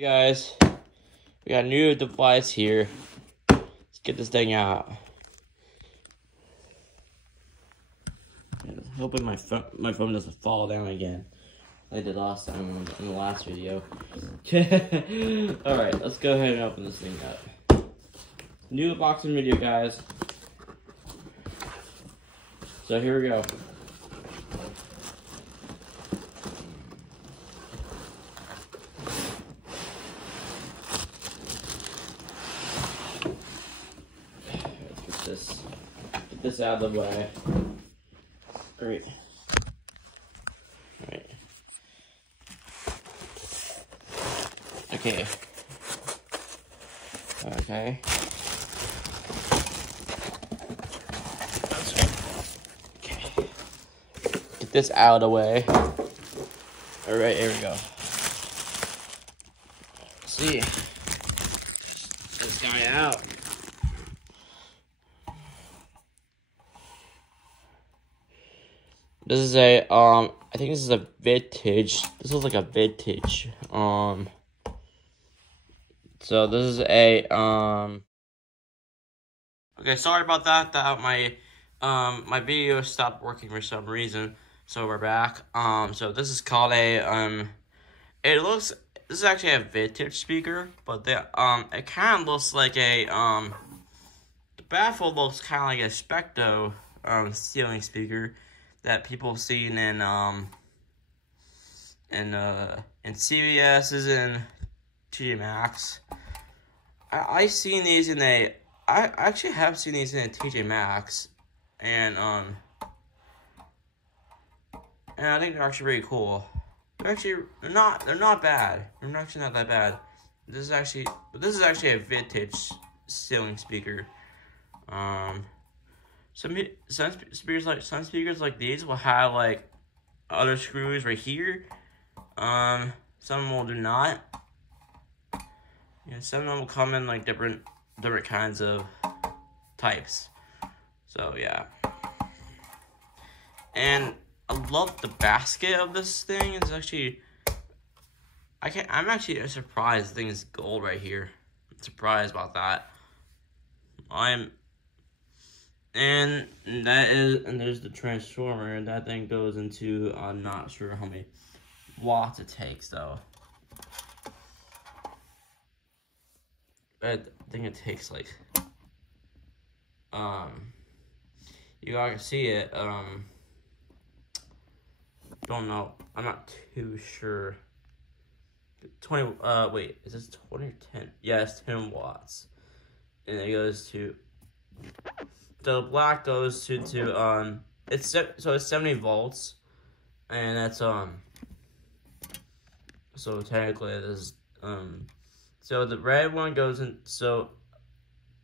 Hey guys, we got a new device here. Let's get this thing out. Hoping my phone doesn't fall down again, like I did last time in the last video. All right, let's go ahead and open this thing up. New unboxing video, guys. So here we go. Let's get this out of the way. Alright. Okay. Okay. Get this out of the way. Alright, here we go. Let's see. This guy out. This is a, I think this is a vintage. This looks like a vintage. So this is a, okay, sorry about that. My video stopped working for some reason. So we're back. So this is called a, this is actually a vintage speaker, but it kind of looks like a, the baffle looks kind of like a Specto, ceiling speaker that people have seen in CVS's and TJ Maxx. I actually have seen these in a TJ Maxx, and I think they're actually pretty cool. They're not bad. They're actually not that bad. This is actually a vintage ceiling speaker. Some speakers like these will have like other screws right here. Some will do not. And some of them will come in like different kinds of types. So yeah. And I love the basket of this thing. It's actually I'm actually surprised the thing is gold right here. I'm surprised about that. And there's the transformer, and that thing goes into, I'm not sure how many watts it takes though. I think it takes like, you guys can see it, don't know, I'm not too sure. 20, wait, is this 20 or 10? Yeah, it's 10 watts. And it goes to, the black goes to it's 70 volts, and that's so technically it is so the red one goes in, so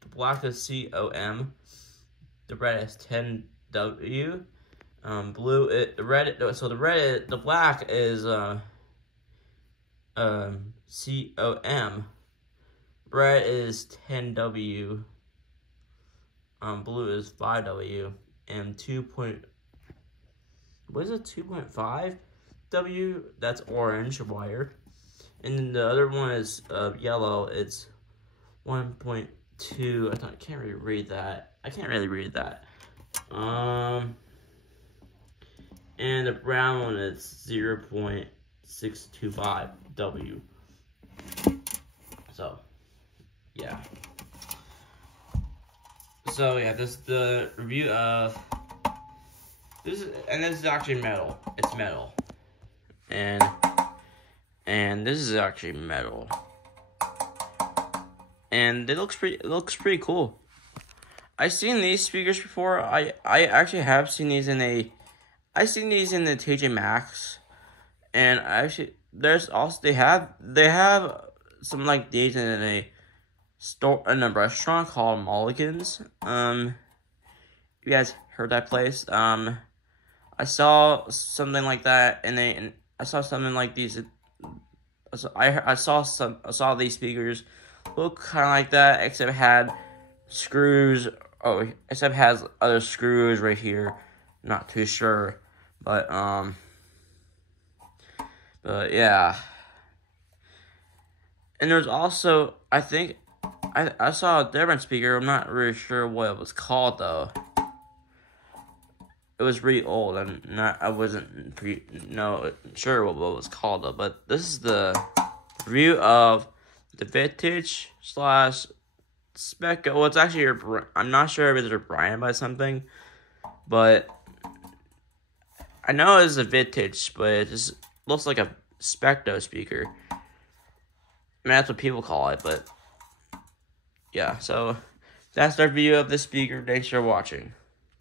the black is COM, the red is 10W, blue the black is COM, red is 10W. Blue is 5W, and 2.5 W? That's orange wire. And then the other one is yellow. It's 1.2. I can't really read that. And the brown one is 0.625 W. So, yeah. So yeah, this is the review of this is actually metal. It's metal, and this is actually metal, and it looks pretty cool. I've seen these speakers before. I actually have seen these in the TJ Maxx, and they have some like these in a store in a restaurant called Mulligan's. You guys heard that place? I saw something like that, and I saw something like these. I saw these speakers look kind of like that, except it had screws. Oh, except it has other screws right here. Not too sure, but yeah. And there's also, I think, I saw a different speaker. I'm not really sure what it was called though. It was really old. I wasn't sure what it was called though. But this is the review of the vintage slash spec. Well, it's actually I'm not sure if it's a brand by something, but I know it's a vintage, but it just looks like a Specto speaker. I mean, that's what people call it, but yeah. So that's our review of the speaker. Thanks for watching.